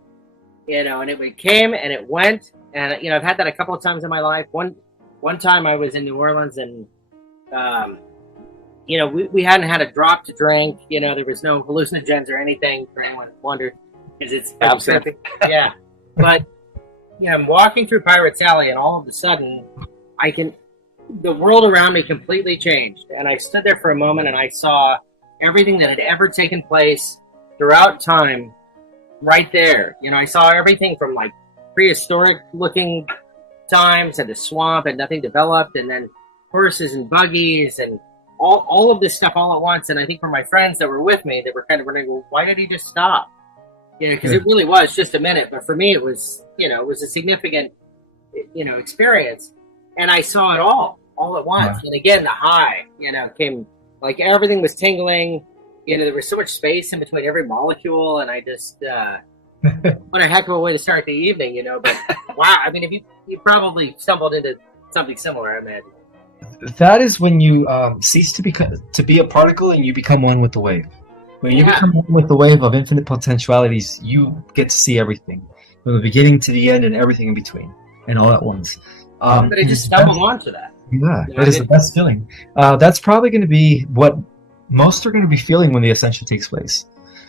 and it came and it went. And, I've had that a couple of times in my life. One time I was in New Orleans and, we hadn't had a drop to drink. There was no hallucinogens or anything for anyone who wondered, because it's perfect. Yeah. But, I'm walking through Pirates Alley and all of a sudden the world around me completely changed. And I stood there for a moment and I saw everything that had ever taken place throughout time right there. I saw everything from like prehistoric looking times and the swamp and nothing developed, and then horses and buggies and all of this stuff all at once. And I think for my friends that were with me, they were kind of wondering, well, why did he just stop? You know, because it really was just a minute, but for me, it was, you know, it was a significant, you know, experience, and I saw it all at once. Yeah. And again, the high, you know, came like everything was tingling. You know, there was so much space in between every molecule, and I just, what a heck of a way to start the evening, you know. But wow, I mean, if you probably stumbled into something similar, I imagine. That is when you cease to be a particle and you become one with the wave. When you become one with the wave of infinite potentialities, you get to see everything, from the beginning to the end and everything in between, and all at once. But I just stumbled onto that. Yeah, that is the best feeling. That's probably going to be what most are going to be feeling when the ascension takes place.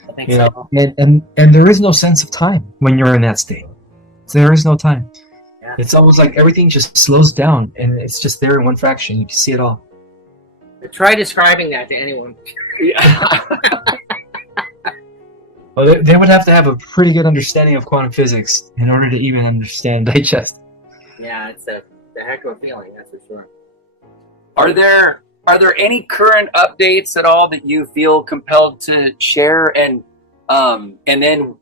I think You so. know, and there is no sense of time when you're in that state. There is no time. Yeah. It's almost like everything just slows down, and it's just there in one fraction. You can see it all. Try describing that to anyone. Well, they would have to have a pretty good understanding of quantum physics in order to even understand digest. Yeah, it's a heck of a feeling, that's for sure. Are there any current updates at all that you feel compelled to share? And then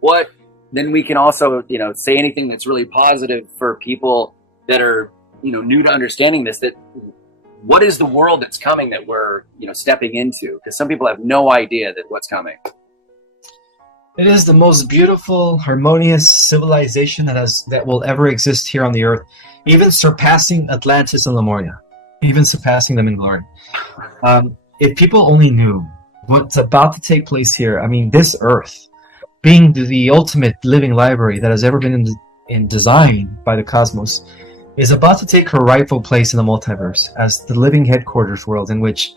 what? Then we can also, you know, say anything that's really positive for people that are, you know, new to understanding this. That what is the world that's coming that we're, you know, stepping into? Because some people have no idea that what's coming. It is the most beautiful, harmonious civilization that will ever exist here on the earth, even surpassing Atlantis and Lemuria, even surpassing them in glory. If people only knew what's about to take place here, I mean, this earth, being the ultimate living library that has ever been in design by the cosmos, is about to take her rightful place in the multiverse as the living headquarters world in which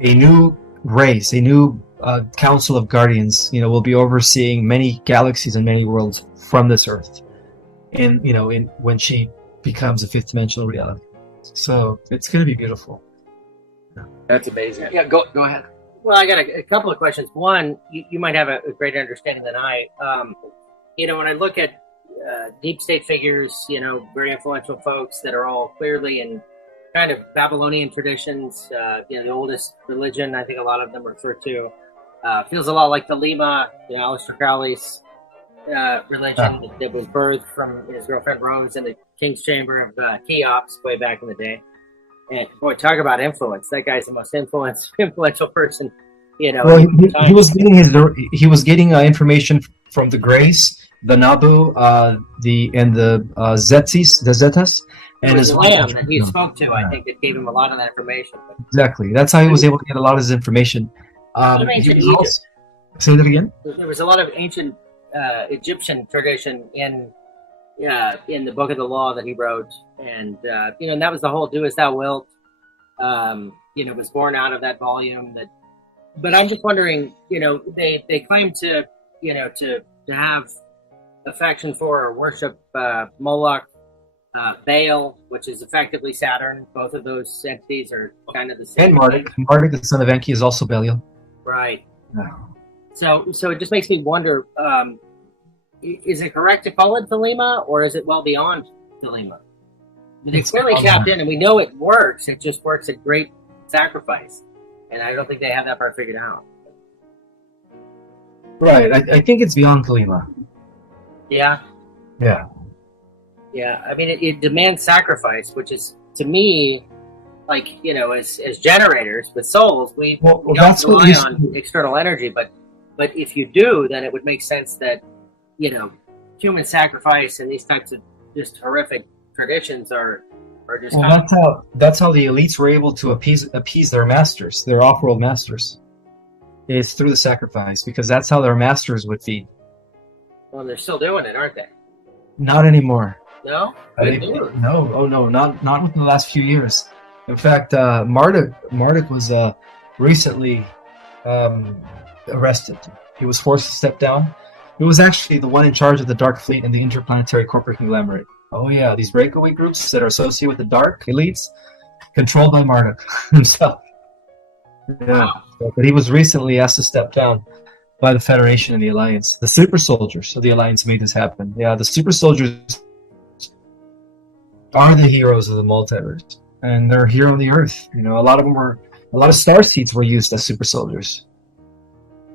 a new race, a new council of guardians, you know, will be overseeing many galaxies and many worlds from this earth, when she becomes a fifth dimensional reality. So it's going to be beautiful. That's amazing. Yeah, go ahead. Well, I got a couple of questions. One, you might have a greater understanding than I. You know, when I look at deep state figures, you know, very influential folks that are all clearly in kind of Babylonian traditions, you know, the oldest religion, I think a lot of them refer to, feels a lot like the Lima, you know, Aleister Crowley's religion that was birthed from his girlfriend Rose in the King's Chamber of Cheops way back in the day. And boy, talk about influence! That guy's the most influential person, you know. Well, he was getting information from the Greys, the Nabu, the Zetas, and his lamb that he spoke to. I think that gave him a lot of that information. Exactly, that's how he was able to get a lot of his information. Say that again. There was a lot of ancient Egyptian tradition in the Book of the Law that he wrote, and you know, and that was the whole "do as thou wilt." You know, was born out of that volume. But I'm just wondering, you know, they claim to, you know, to have affection for or worship Moloch, Baal, which is effectively Saturn. Both of those entities are kind of the same. And Marduk, the son of Enki, is also Belial. Right. Yeah. So it just makes me wonder. Is it correct to call it Thelema, or is it well beyond Thelema? They clearly tapped in, and we know it works. It just works at great sacrifice, and I don't think they have that part figured out. Right. I think it's beyond Thelema. Yeah. Yeah. Yeah. I mean, it demands sacrifice, which is, to me, like, you know, as generators with souls, we don't rely on external energy, but if you do, then it would make sense that, you know, human sacrifice and these types of just horrific traditions are just. Well, that's how the elites were able to appease their masters, their off-world masters. It's through the sacrifice, because that's how their masters would feed. Well, they're still doing it, aren't they? Not anymore. No. No. Oh no, not within the last few years. In fact, Marduk was recently arrested. He was forced to step down. He was actually the one in charge of the Dark Fleet and the Interplanetary Corporate Conglomerate. Oh yeah, these breakaway groups that are associated with the Dark elites, controlled by Marduk himself. Yeah, but he was recently asked to step down by the Federation and the Alliance. The super soldiers of the Alliance made this happen. Yeah, the super soldiers are the heroes of the multiverse, and they're here on the Earth. You know, a lot of star seeds were used as super soldiers.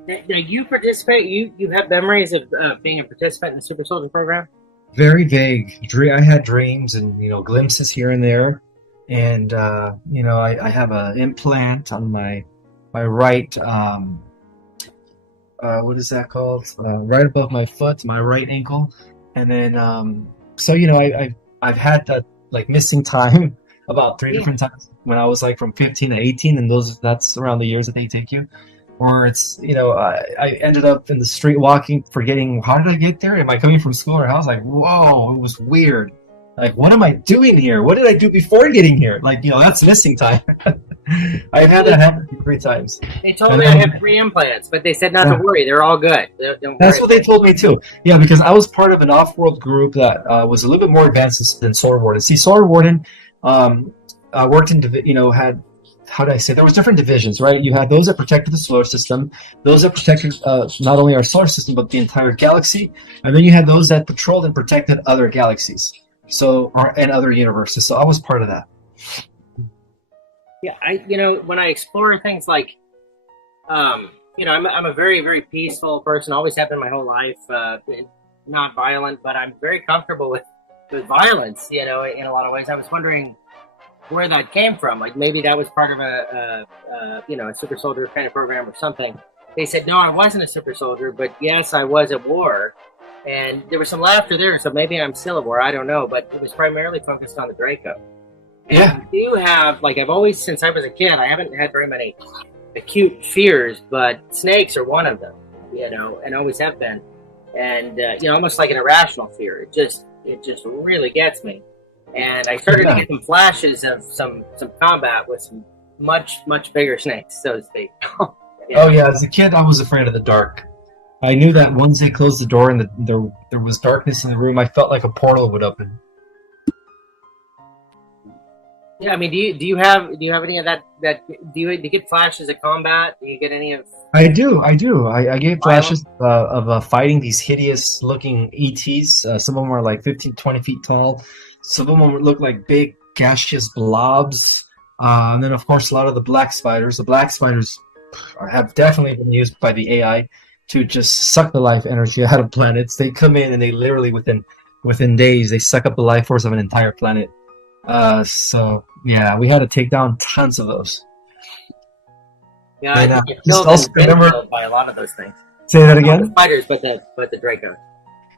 Now you participate. You have memories of being a participant in the Super Soldier program. Very vague. I had dreams and glimpses here and there, and I have an implant on my right. What is that called? Right above my foot, my right ankle, and then I've had that like missing time about three different times when I was like from 15 to 18, and that's around the years that they take you. Or it's I ended up in the street walking, forgetting how did I get there? Am I coming from school or house? Like whoa, it was weird. Like what am I doing here? What did I do before getting here? Like that's missing time. I've had that happen 3 times. They told me I have 3 implants, but they said not to worry. They're all good. That's what they told me too. Yeah, because I was part of an off-world group that was a little bit more advanced than Sword Warden. See, Sword Warden worked in had, how do I say, there was different divisions, right? You had those that protected the solar system, those that protected not only our solar system but the entire galaxy, and then you had those that patrolled and protected other galaxies, and other universes. So I was part of that. Yeah, when I explore things like, I'm a very, very peaceful person. Always have been my whole life. Not violent, but I'm very comfortable with violence. In a lot of ways. I was wondering where that came from. Like maybe that was part of a super soldier kind of program or something. They said no, I wasn't a super soldier, but yes, I was at war, and there was some laughter there. So maybe I'm still at war. I don't know, but it was primarily focused on the Draco. Yeah. I do have, I've always, since I was a kid, I haven't had very many acute fears, but snakes are one of them, and always have been. And, almost like an irrational fear. It just really gets me. And I started to get some flashes of some combat with some much, much bigger snakes, so to speak. Yeah. Oh, yeah. As a kid, I was afraid of the dark. I knew that once they closed the door and there was darkness in the room, I felt like a portal would open. Yeah, I mean, do you have any of that? Do you get flashes of combat? Do you get any of? I do. I get flashes of fighting these hideous-looking ETs. Some of them are like 15, 20 feet tall. Some of them look like big gaseous blobs. And then, of course, a lot of the black spiders. The black spiders have definitely been used by the AI to just suck the life energy out of planets. They come in and they literally within days they suck up the life force of an entire planet. So yeah, we had to take down tons of those. Yeah, and, I think just killed by a lot of those things. Say that again. Not the spiders, but the Draco.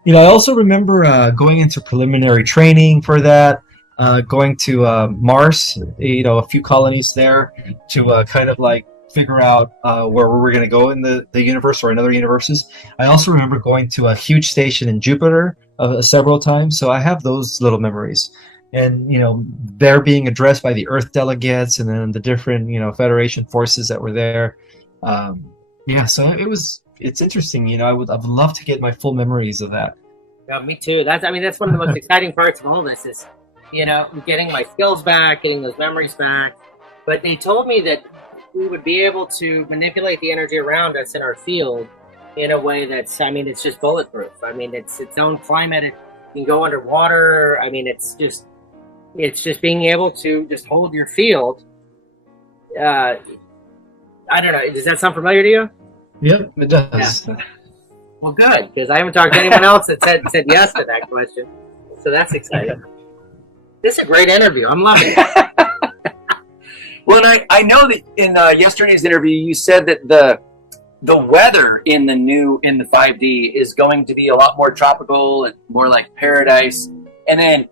I also remember going into preliminary training for that. Going to Mars, a few colonies there to kind of like figure out where we were going to go in the universe or in other universes. I also remember going to a huge station in Jupiter several times, so I have those little memories. And, they're being addressed by the Earth delegates and then the different, Federation forces that were there. So it's interesting. I would love to get my full memories of that. Yeah, me too. That's one of the most exciting parts of all this is, getting my skills back, getting those memories back. But they told me that we would be able to manipulate the energy around us in our field in a way that's, it's just bulletproof. It's its own climate. It can go underwater. It's just being able to just hold your field. I don't know. Does that sound familiar to you? Yep, it does. Yeah. Well, good, because I haven't talked to anyone else that said yes to that question. So that's exciting. This is a great interview. I'm loving it. Well, and I know that in yesterday's interview, you said that the weather in the 5D is going to be a lot more tropical and more like paradise. And then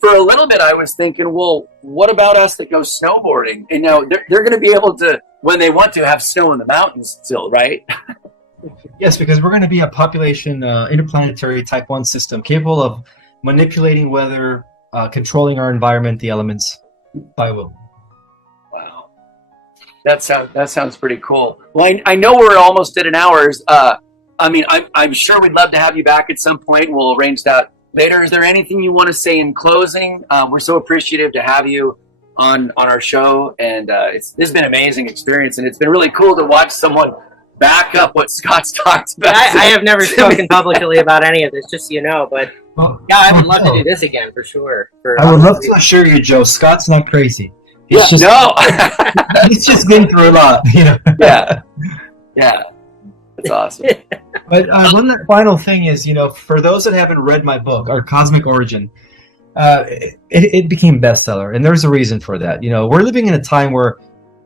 for a little bit, I was thinking, well, what about us that go snowboarding? And they're going to be able to, when they want to, have snow in the mountains still, right? Yes, because we're going to be a population interplanetary Type 1 system capable of manipulating weather, controlling our environment, the elements, by will. Wow. That sounds pretty cool. Well, I know we're almost at an hour's. I'm sure we'd love to have you back at some point. We'll arrange that later. Is there anything you want to say in closing? We're so appreciative to have you on our show, and this has been an amazing experience, and it's been really cool to watch someone back up what Scott's talked about. I have never spoken publicly about any of this, just so you know, but I would love to do this again for sure. I would love to assure you, Joe, Scott's not crazy. He's just been through a lot. Yeah. That's awesome. But one final thing is, for those that haven't read my book, Our Cosmic Origin, it became bestseller, and there's a reason for that. We're living in a time where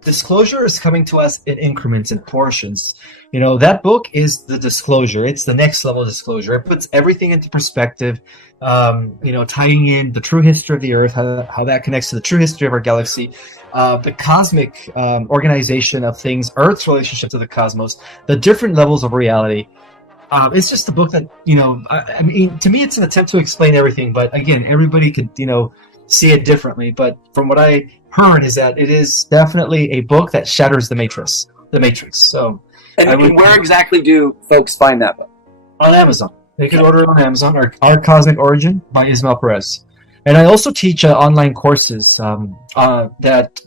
disclosure is coming to us in increments and portions. That book is the disclosure. It's the next level disclosure. It puts everything into perspective, tying in the true history of the Earth, how that connects to the true history of our galaxy, the cosmic organization of things, Earth's relationship to the cosmos, the different levels of reality. It's just a book that, I mean, to me, it's an attempt to explain everything. But again, everybody could, see it differently. But from what I heard is that it is definitely a book that shatters the matrix. So, And where exactly do folks find that book? On Amazon. They can order it on Amazon. Our Cosmic Origin by Ismael Perez. And I also teach online courses that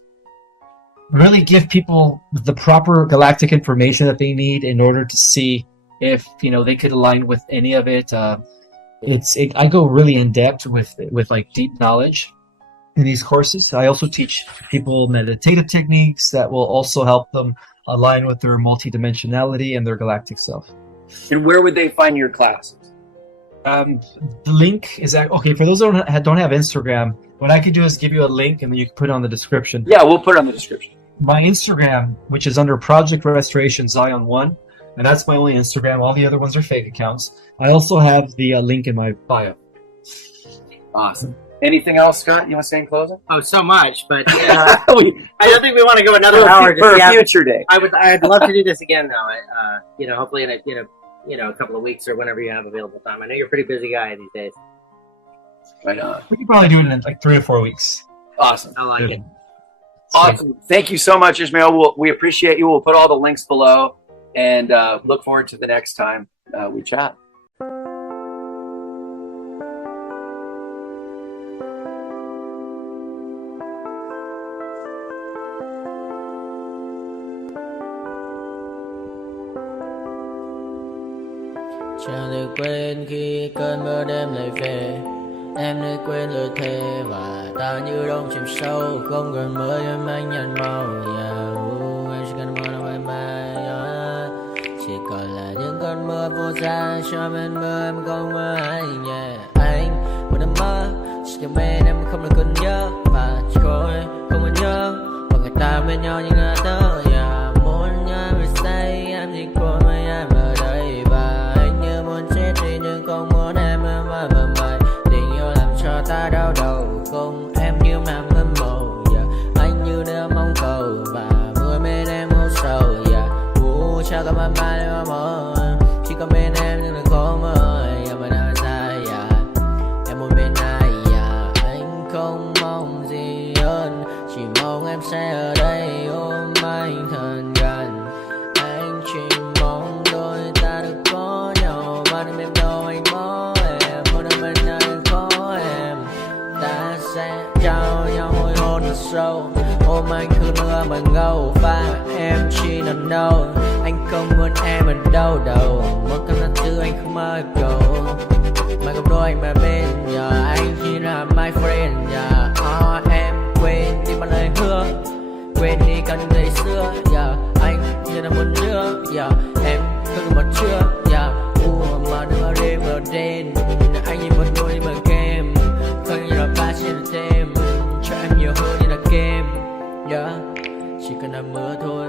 really give people the proper galactic information that they need in order to see if they could align with any of it. I go really in depth with like deep knowledge in these courses. I also teach people meditative techniques that will also help them align with their multidimensionality and their galactic self. And where would they find your classes? The link is okay for those that don't have Instagram. What I can do is give you a link, and then you can put it on the description. Yeah, we'll put it on the description. My Instagram, which is under Project Restoration Zion 1, and that's my only Instagram. All the other ones are fake accounts. I also have the link in my bio. Awesome. Anything else, Scott? You want to say in closing? Oh, so much, but I don't think we want to go another hour for a future day. I'd love to do this again, though. Hopefully in a couple of weeks or whenever you have available time. I know you're a pretty busy guy these days. Right on. We can probably do it in like 3 or 4 weeks. Awesome. I like it. Awesome. Thank you so much, Ismael. We appreciate you. We'll put all the links below, and look forward to the next time we chat. Chẳng được quên khi cơn mưa đêm lại về. Em nơi quên lời thề và ta như đông chìm sâu. Không còn mới em anh nhận màu. Em chỉ cần mơ đâu em bay. Chỉ còn là những cơn mưa vô giá. Cho bên mưa em không mơ anh. Anh một đêm mơ. Chỉ cần bên em không được cơn nhớ. Và chỉ có em không muốn nhớ. Và người ta bên nhau như ngã tớ. Muốn nhớ về say em chỉ có mấy em ở đây. Và anh như muốn chết đi nhưng không muốn em mơ mày. Tình yêu làm cho ta đau đầu. Không em như mà mơ mộng. Anh như đeo mong cầu. Và mưa bên em u sầu. Chào cả bạn bè em mơ. Chỉ có bên em nhưng đừng có mơ. Em ở nơi xa em muốn bên ai. Anh không mong gì hơn. Chỉ mong em sẽ ở đây ôm anh thật gần. Anh chỉ mong đôi ta được có nhau. Mà đừng em đâu anh có em. Một đêm bên anh có em. Ta sẽ trao nhau môi hôn thật sâu. Ôm anh cứ mưa bằng gâu. Và em chỉ nằm đâu. Anh không muốn em ở đâu đâu. Một cơn gió thứ anh không mơ cầu. Mà không đôi anh mà bên giờ. Anh chỉ là my friend. Em quên đi bao lời hứa. Quên đi cả những ngày xưa. Anh như là một đứa. Em không còn một chưa. Mà đừng ở đêm ở đêm. Anh như một đôi mà game. Không như là ba trên thêm. Cho em nhiều hơn như là game. Chỉ cần là mưa thôi.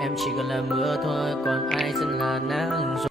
Em chỉ cần là mưa thôi. Còn ai sẽ là nắng rồi.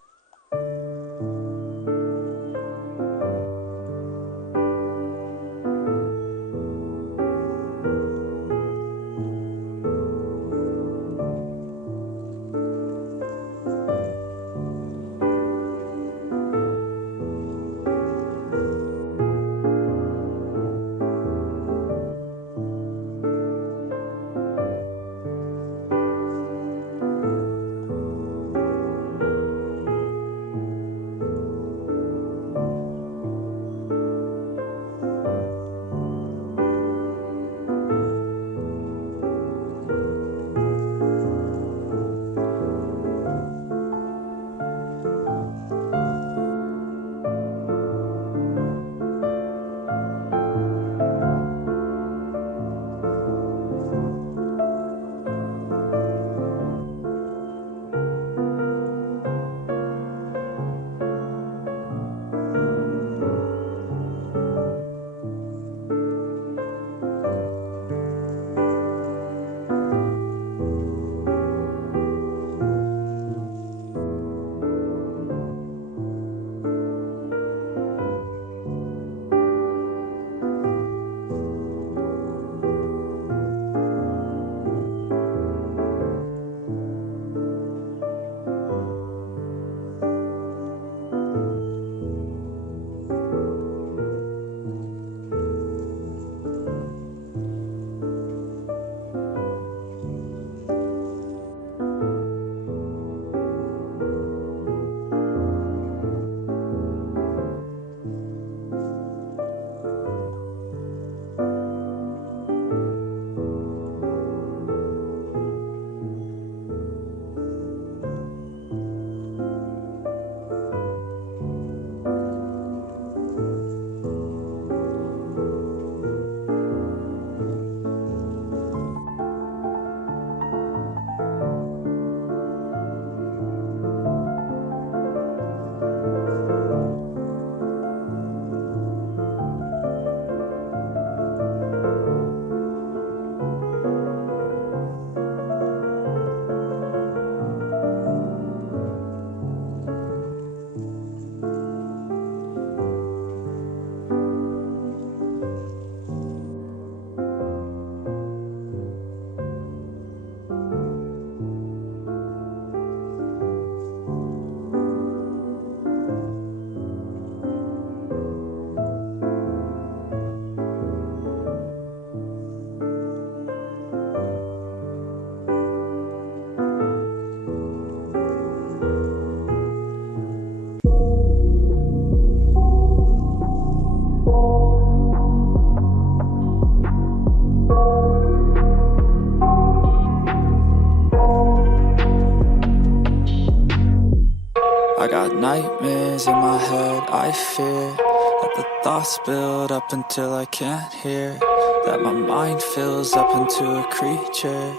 nightmares in my head, I fear that the thoughts build up until I can't hear, that my mind fills up into a creature,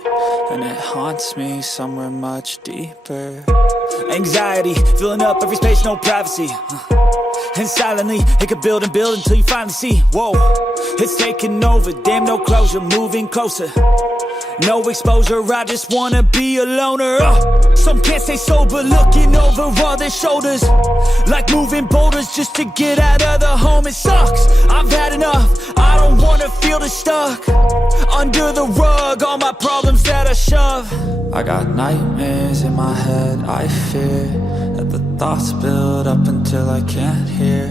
and it haunts me somewhere much deeper. Anxiety, filling up every space, no privacy. And silently, it could build and build until you finally see, whoa, it's taking over, damn no closure, moving closer. No exposure, I just wanna be a loner. Some can't stay sober, looking over all their shoulders, like moving boulders just to get out of the home. It sucks, I've had enough, I don't wanna feel the stuck under the rug, all my problems that I shove. I got nightmares in my head, I fear that the thoughts build up until I can't hear,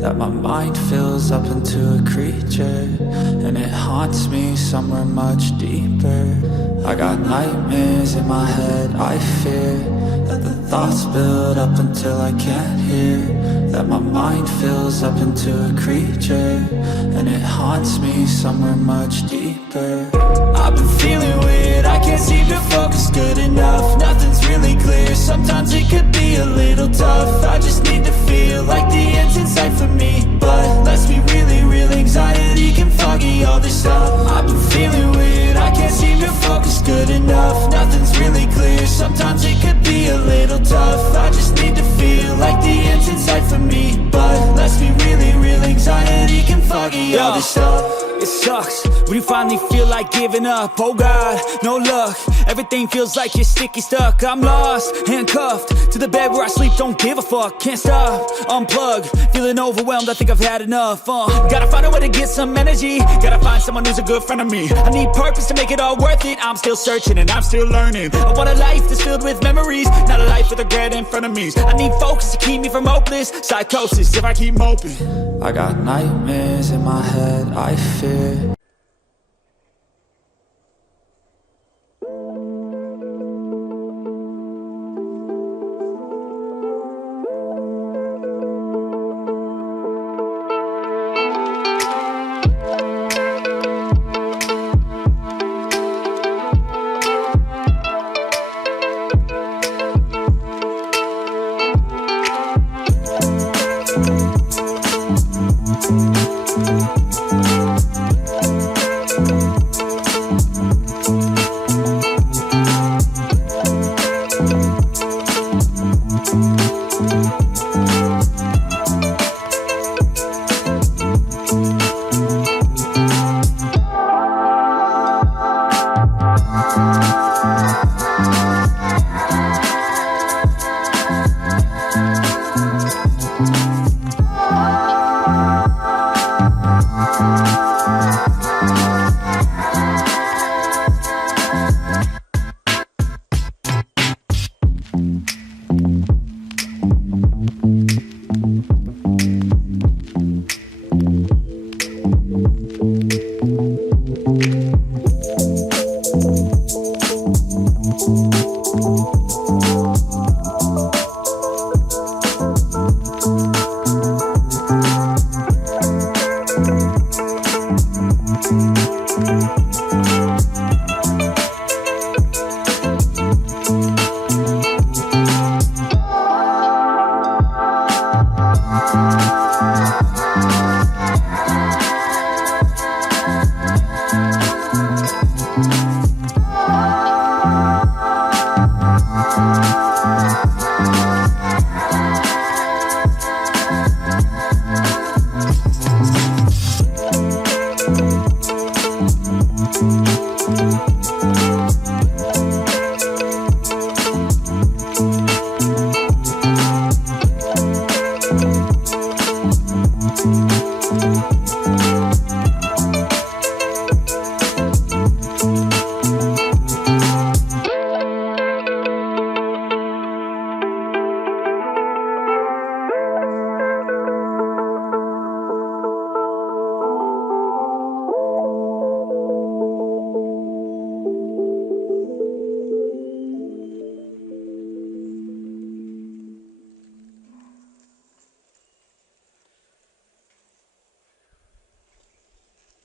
that my mind fills up into a creature, and it haunts me somewhere much deeper. I got nightmares in my head, I fear that the thoughts build up until I can't hear, that my mind fills up into a creature, and it haunts me somewhere much deeper. I've been feeling weird, I can't seem to focus good enough, nothing's really clear, sometimes it could be a little tough. I just need to feel like the end's in sight for me, but let's be really real, anxiety can foggy all this stuff. I've been feeling weird, I can't seem to focus good enough, nothing's really clear, sometimes it could be a little tough. I just need to feel like the end's in sight for me, but let's be really real, anxiety can foggy all this stuff. It sucks when you finally feel like giving up. Oh God, no luck, everything feels like you're sticky stuck. I'm lost, handcuffed to the bed where I sleep, don't give a fuck. Can't stop, unplug, feeling overwhelmed, I think I've had enough. Gotta find a way to get some energy, gotta find someone who's a good friend of me. I need purpose to make it all worth it, I'm still searching and I'm still learning. I want a life that's filled with memories, not a life with regret and frenemies. I need focus to keep me from hopeless psychosis if I keep moping. I got nightmares in my head, I fear.